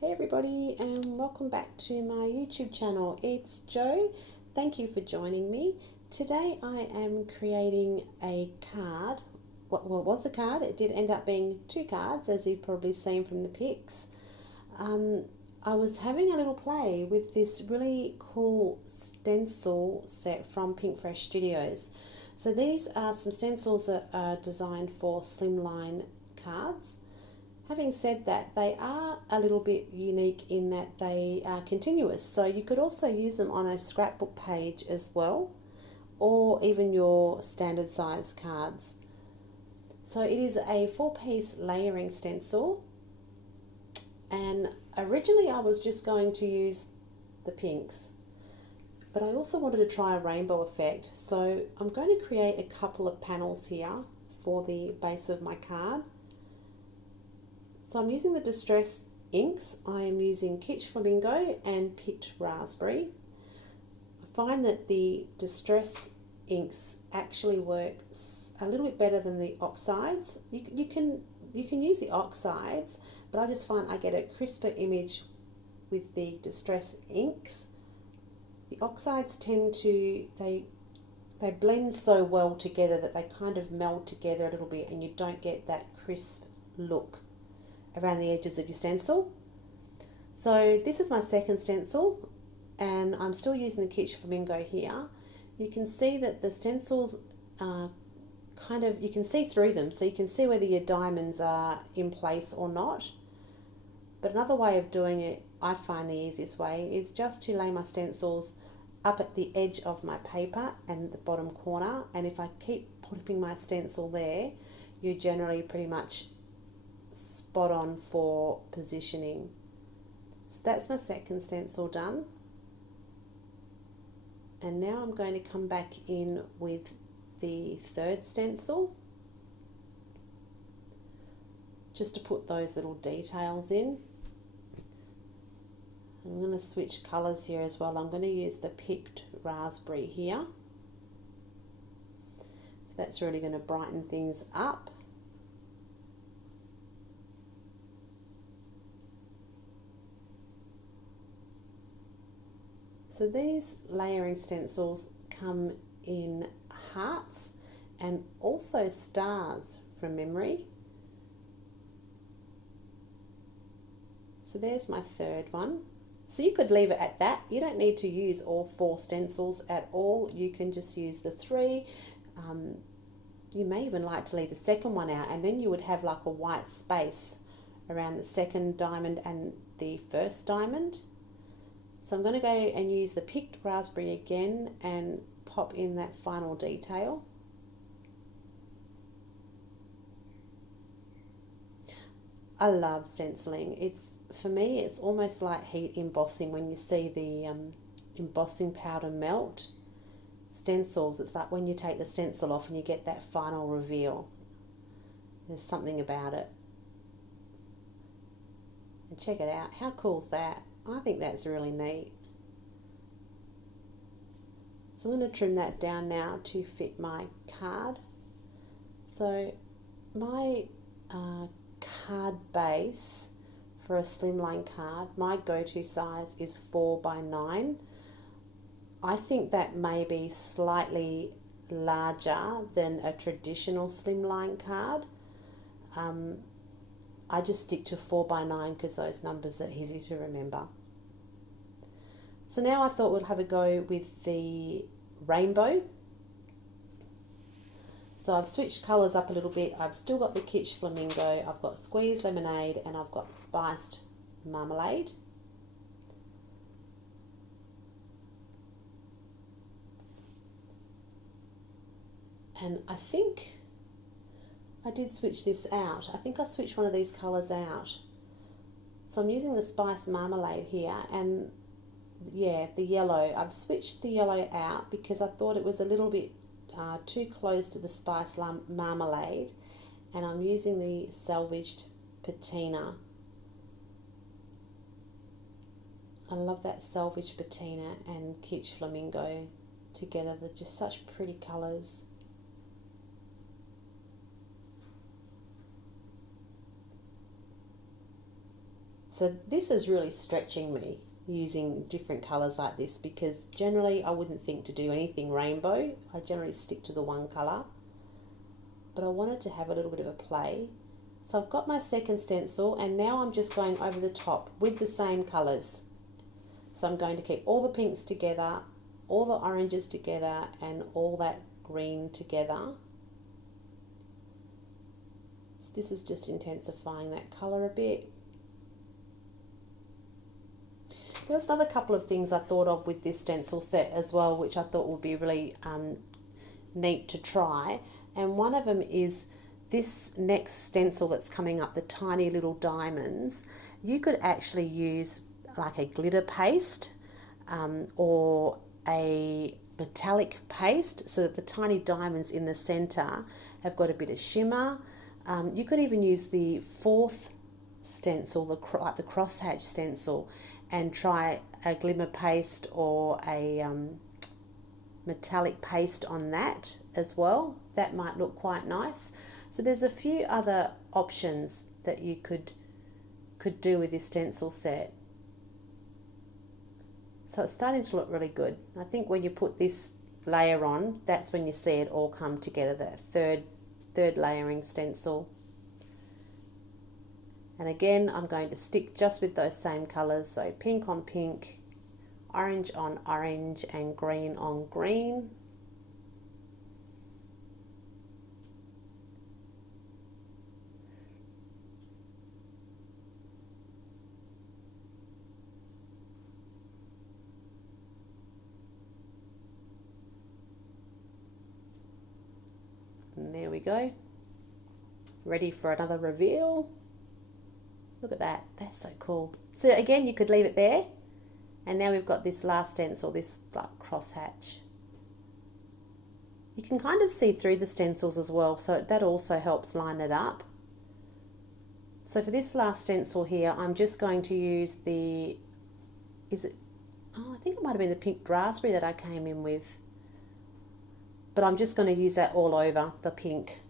Hey everybody, and welcome back to my YouTube channel. It's Jo. Thank you for joining me. Today I am creating a card. Well, it was a card. It did end up being two cards, as you've probably seen from the pics. I was having a little play with this really cool stencil set from Pinkfresh Studios. So these are some stencils that are designed for Slimeline cards. Having said that, they are a little bit unique in that they are continuous, so you could also use them on a scrapbook page as well, or even your standard size cards. So it is a 4-piece layering stencil, and originally I was just going to use the pinks, but I also wanted to try a rainbow effect, so I'm going to create a couple of panels here for the base of my card. So I'm using the Distress inks. I am using Kitsch Flamingo and Picked Raspberry. I find that the Distress inks actually work a little bit better than the oxides. You can use the oxides, but I just find I get a crisper image with the Distress inks. The oxides tend to, they blend so well together that they kind of meld together a little bit and you don't get that crisp look around the edges of your stencil. So this is my second stencil and I'm still using the Kitsch Flamingo here. You can see that the stencils are you can see through them, so you can see whether your diamonds are in place or not. But another way of doing it, I find the easiest way, is just to lay my stencils up at the edge of my paper and the bottom corner, and if I keep putting my stencil there, you're generally pretty much spot on for positioning. So that's my second stencil done, and now I'm going to come back in with the third stencil just to put those little details in. I'm going to switch colours here as well. I'm going to use the Picked Raspberry here, so that's really going to brighten things up. So these layering stencils come in hearts and also stars from memory. So there's my third one. So you could leave it at that. You don't need to use all 4 stencils at all. You can just use the 3. You may even like to leave the second one out, and then you would have like a white space around the second diamond and the first diamond. So I'm going to go and use the Picked Raspberry again and pop in that final detail. I love stenciling. For me, it's almost like heat embossing when you see the embossing powder melt. Stencils, it's like when you take the stencil off and you get that final reveal. There's something about it. And check it out. How cool's that? I think that's really neat. So I'm going to trim that down now to fit my card. So my card base for a Slimeline card, my go-to size is 4 by 9. I think that may be slightly larger than a traditional Slimeline card. I just stick to 4 by 9 because those numbers are easy to remember. So now I thought we'll have a go with the rainbow. So I've switched colours up a little bit. I've still got the Kitsch Flamingo, I've got Squeezed Lemonade, and I've got Spiced Marmalade. And I think I did switch this out. I think I switched one of these colours out. So I'm using the Spiced Marmalade here, and yeah, the yellow. I've switched the yellow out because I thought it was a little bit too close to the Spiced Marmalade, and I'm using the Salvaged Patina. I love that Salvaged Patina and Kitsch Flamingo together. They're just such pretty colours. So this is really stretching me using different colours like this, because generally I wouldn't think to do anything rainbow. I generally stick to the one colour, but I wanted to have a little bit of a play. So I've got my second stencil, and now I'm just going over the top with the same colours. So I'm going to keep all the pinks together, all the oranges together, and all that green together. So this is just intensifying that colour a bit. There was another couple of things I thought of with this stencil set as well, which I thought would be really neat to try. And one of them is this next stencil that's coming up, the tiny little diamonds. You could actually use like a glitter paste or a metallic paste, so that the tiny diamonds in the center have got a bit of shimmer. You could even use the fourth stencil, the crosshatch stencil, and try a glimmer paste or a metallic paste on that as well. That might look quite nice. So there's a few other options that you could do with this stencil set. So it's starting to look really good. I think when you put this layer on, that's when you see it all come together, that third layering stencil. And again, I'm going to stick just with those same colours, so pink on pink, orange on orange, and green on green. And there we go. Ready for another reveal. Look at that, that's so cool. So again, you could leave it there, and now we've got this last stencil, this like crosshatch. You can kind of see through the stencils as well, so that also helps line it up. So for this last stencil here, I'm just going to use the, I think it might have been the pink raspberry that I came in with, but I'm just going to use that all over the pink.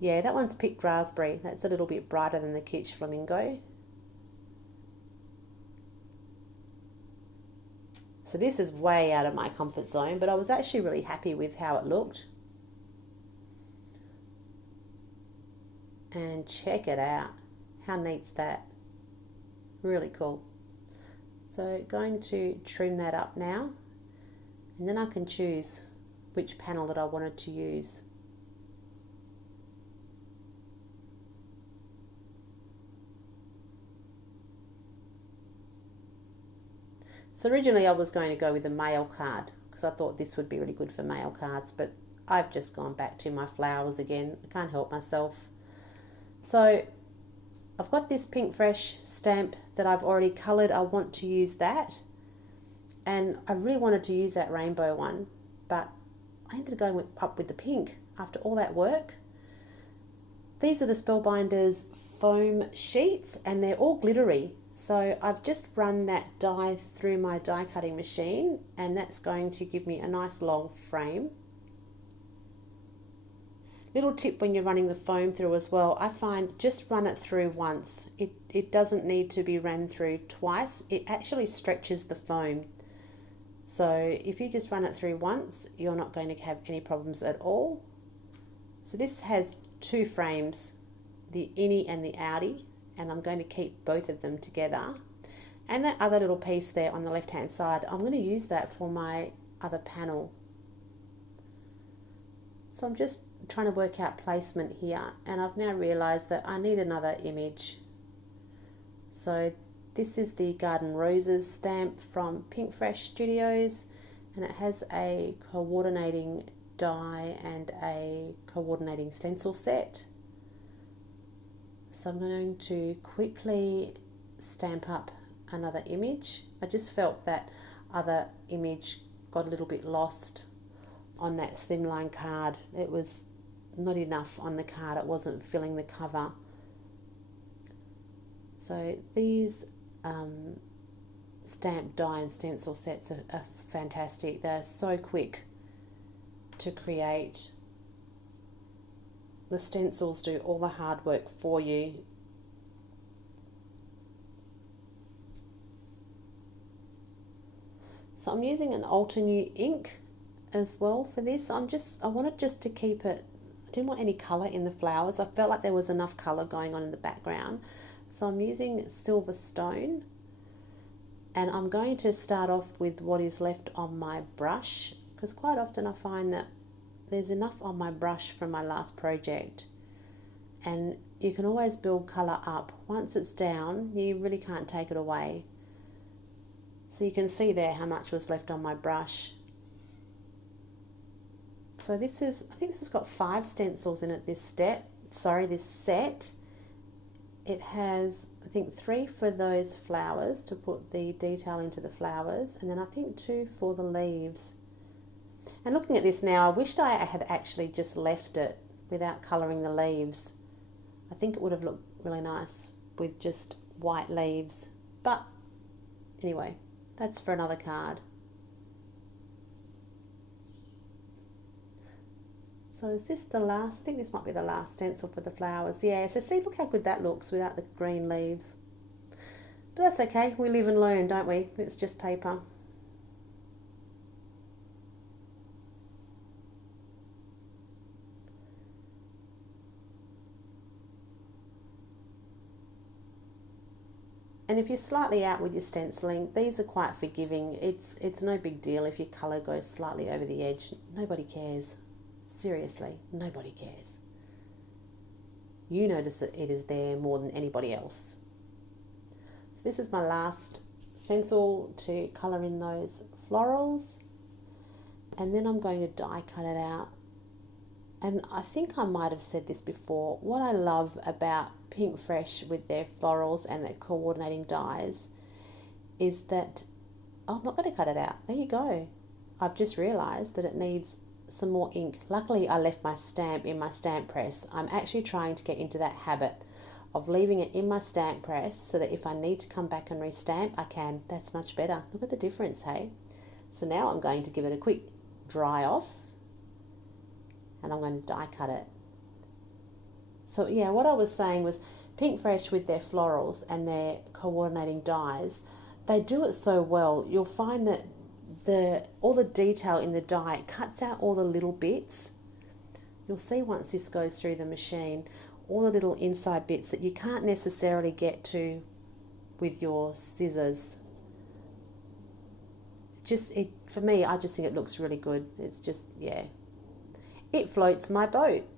Yeah, that one's picked raspberry. That's a little bit brighter than the Kitsch Flamingo. So this is way out of my comfort zone, but I was actually really happy with how it looked. And check it out. How neat's that? Really cool. So going to trim that up now, and then I can choose which panel that I wanted to use. So originally I was going to go with a mail card, because I thought this would be really good for mail cards, but I've just gone back to my flowers again. I can't help myself. So I've got this Pinkfresh stamp that I've already coloured. I want to use that, and I really wanted to use that rainbow one, but I ended up going up with the pink after all that work. These are the Spellbinders foam sheets, and they're all glittery. So I've just run that die through my die cutting machine, and that's going to give me a nice long frame. Little tip when you're running the foam through as well, I find just run it through once. It doesn't need to be ran through twice. It actually stretches the foam. So if you just run it through once, you're not going to have any problems at all. So this has two frames, the innie and the outie, and I'm going to keep both of them together. And that other little piece there on the left hand side, I'm going to use that for my other panel. So I'm just trying to work out placement here, and I've now realized that I need another image. So this is the Garden Roses stamp from Pinkfresh Studios, and it has a coordinating die and a coordinating stencil set. So I'm going to quickly stamp up another image. I just felt that other image got a little bit lost on that Slimeline card. It was not enough on the card, it wasn't filling the cover. So these stamp die and stencil sets are fantastic. They're so quick to create. The stencils do all the hard work for you. So I'm using an Alter New ink as well for this. I wanted just to keep it, I didn't want any colour in the flowers. I felt like there was enough colour going on in the background. So I'm using Silver Stone, and I'm going to start off with what is left on my brush, because quite often I find that there's enough on my brush from my last project, and you can always build colour up. Once it's down, you really can't take it away. So you can see there how much was left on my brush. So I think this has got 5 stencils in it, this set. It has, I think, 3 for those flowers to put the detail into the flowers, and then I think 2 for the leaves. And looking at this now, I wished I had actually just left it without colouring the leaves. I think it would have looked really nice with just white leaves. But anyway, that's for another card. So is this the last? I think this might be the last stencil for the flowers. Yeah, so see, look how good that looks without the green leaves. But that's okay, we live and learn, don't we? It's just paper. And if you're slightly out with your stenciling, these are quite forgiving. It's no big deal if your colour goes slightly over the edge. Nobody cares. Seriously, nobody cares. You notice that it is there more than anybody else. So this is my last stencil to colour in those florals. And then I'm going to die cut it out. And I think I might have said this before. What I love about Pinkfresh with their florals and their coordinating dies is that, oh, I'm not going to cut it out. There you go. I've just realised that it needs some more ink. Luckily, I left my stamp in my stamp press. I'm actually trying to get into that habit of leaving it in my stamp press so that if I need to come back and restamp, I can. That's much better. Look at the difference, hey? So now I'm going to give it a quick dry off, and I'm going to die cut it. So yeah, what I was saying was Pinkfresh with their florals and their coordinating dies, they do it so well. You'll find that all the detail in the die cuts out all the little bits. You'll see once this goes through the machine, all the little inside bits that you can't necessarily get to with your scissors. For me, I just think it looks really good. It's just, yeah. It floats my boat.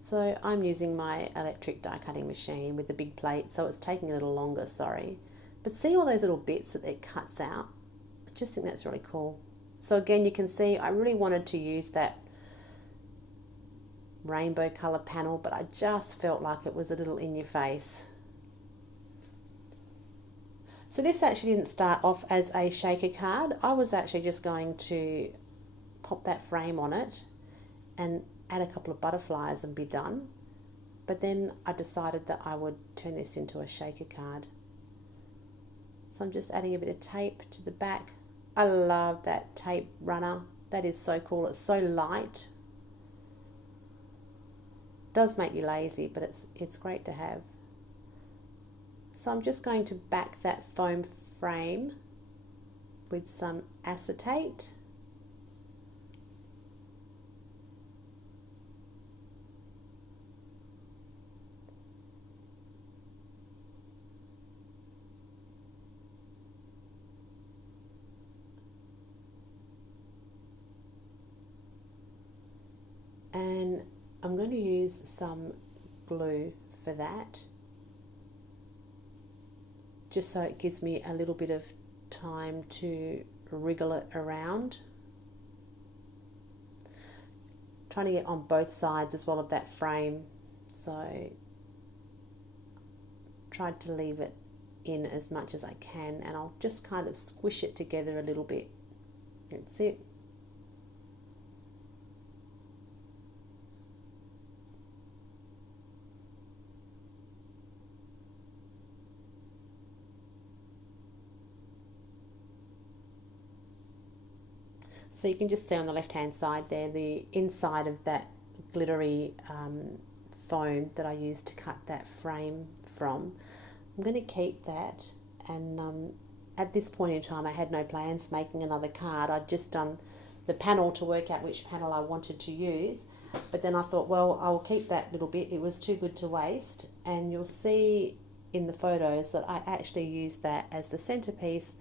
So I'm using my electric die cutting machine with the big plate, so it's taking a little longer, sorry. But see all those little bits that it cuts out? I just think that's really cool. So again, you can see I really wanted to use that rainbow colour panel, but I just felt like it was a little in your face. So this actually didn't start off as a shaker card. I was actually just going to pop that frame on it and add a couple of butterflies and be done. But then I decided that I would turn this into a shaker card. So I'm just adding a bit of tape to the back. I love that tape runner. That is so cool. It's so light. It does make you lazy, but it's great to have. So I'm just going to back that foam frame with some acetate. And I'm going to use some glue for that, just so it gives me a little bit of time to wriggle it around. Trying to get on both sides as well of that frame, so tried to leave it in as much as I can, and I'll just kind of squish it together a little bit. That's it. So you can just see on the left hand side there, the inside of that glittery foam that I used to cut that frame from. I'm going to keep that, and at this point in time I had no plans making another card. I'd just done the panel to work out which panel I wanted to use, but then I thought, well, I'll keep that little bit. It was too good to waste, and you'll see in the photos that I actually used that as the centerpiece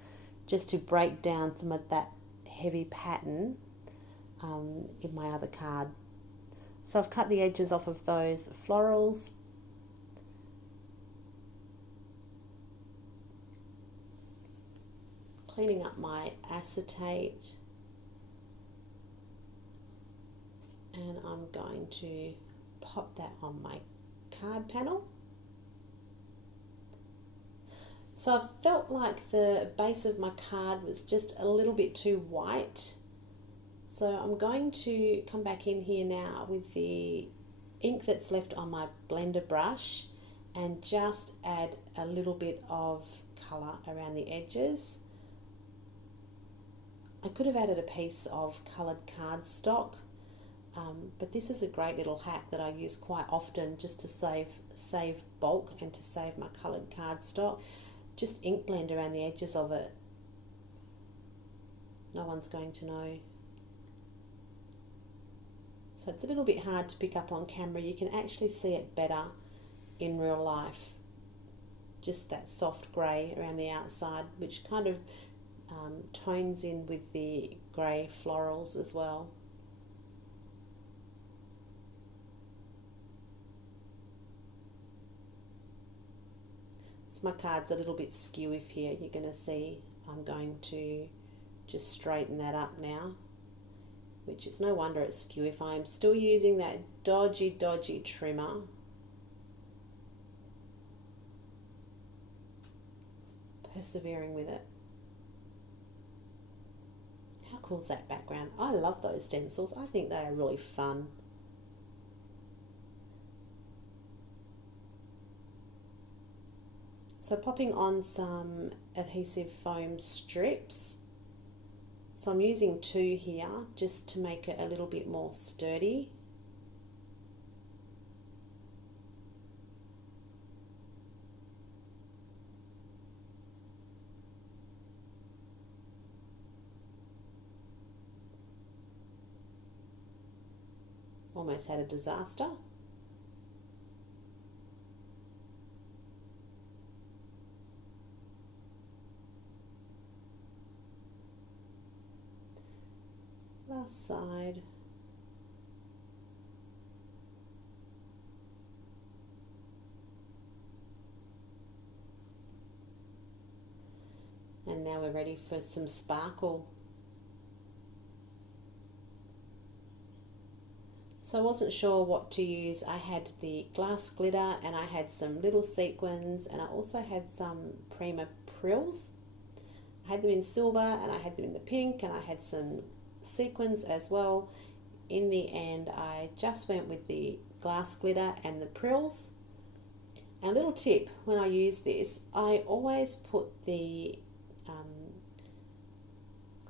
just to break down some of that heavy pattern in my other card. So I've cut the edges off of those florals. Cleaning up my acetate. And I'm going to pop that on my card panel. So I felt like the base of my card was just a little bit too white. So I'm going to come back in here now with the ink that's left on my blender brush and just add a little bit of colour around the edges. I could have added a piece of coloured cardstock, but this is a great little hack that I use quite often just to save bulk and to save my coloured cardstock. Just ink blend around the edges of it. No one's going to know. So it's a little bit hard to pick up on camera. You can actually see it better in real life. Just that soft grey around the outside, which kind of tones in with the grey florals as well. My card's a little bit skewy here. You're going to see I'm going to just straighten that up now, which is no wonder it's skewy if I'm still using that dodgy trimmer. Persevering with it. How cool is that background? I love those stencils. I think they are really fun. So popping on some adhesive foam strips. So I'm using 2 here just to make it a little bit more sturdy. Almost had a disaster. Last side. And now we're ready for some sparkle. So I wasn't sure what to use. I had the glass glitter and I had some little sequins and I also had some Prima Prills. I had them in silver and I had them in the pink and I had some sequins as well. In the end I just went with the glass glitter and the Prills. And a little tip, when I use this, I always put the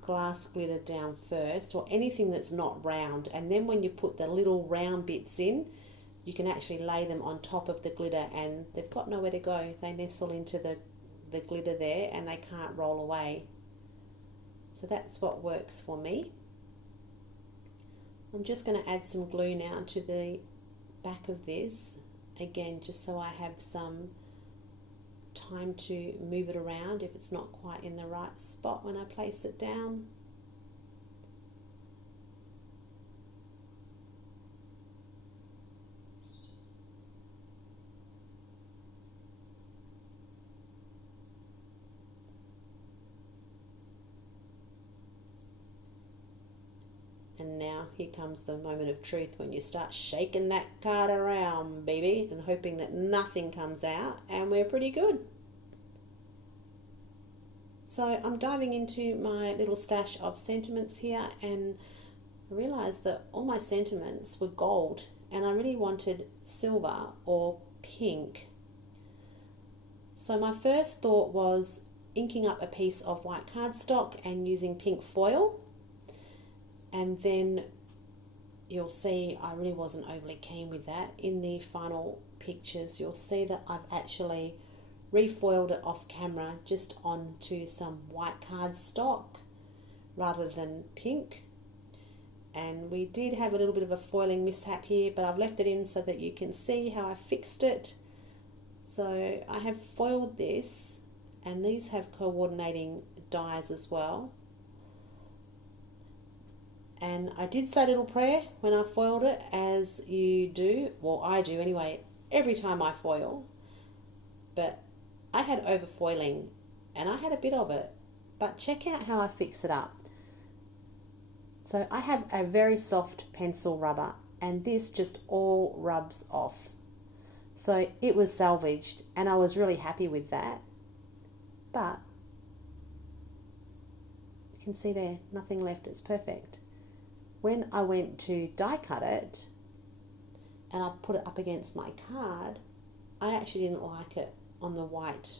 glass glitter down first, or anything that's not round, and then when you put the little round bits in, you can actually lay them on top of the glitter and they've got nowhere to go. They nestle into the glitter there and they can't roll away. So that's what works for me. I'm just going to add some glue now to the back of this, again just so I have some time to move it around if it's not quite in the right spot when I place it down. And now here comes the moment of truth when you start shaking that card around, baby, and hoping that nothing comes out, and we're pretty good. So I'm diving into my little stash of sentiments here and I realised that all my sentiments were gold and I really wanted silver or pink. So my first thought was inking up a piece of white cardstock and using pink foil, and then you'll see I really wasn't overly keen with that. In the final pictures, you'll see that I've actually refoiled it off camera just onto some white cardstock rather than pink. And we did have a little bit of a foiling mishap here, but I've left it in so that you can see how I fixed it. So I have foiled this, and these have coordinating dies as well. And I did say a little prayer when I foiled it, as you do, well I do anyway, every time I foil. But I had over foiling, and I had a bit of it, but check out how I fix it up. So I have a very soft pencil rubber, and this just all rubs off. So it was salvaged, and I was really happy with that. But you can see there, nothing left, it's perfect. When I went to die cut it, and I put it up against my card, I actually didn't like it on the white,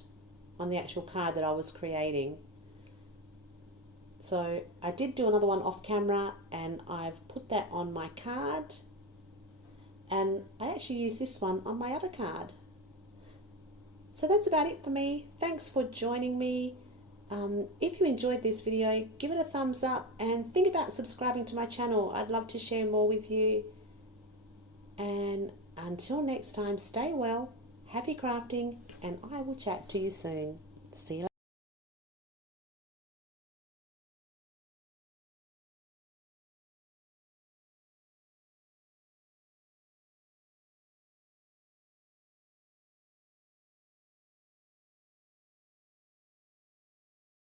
on the actual card that I was creating. So I did do another one off camera, and I've put that on my card, and I actually used this one on my other card. So that's about it for me. Thanks for joining me. If you enjoyed this video, give it a thumbs up and think about subscribing to my channel. I'd love to share more with you. And until next time, stay well, happy crafting, and I will chat to you soon. See you later.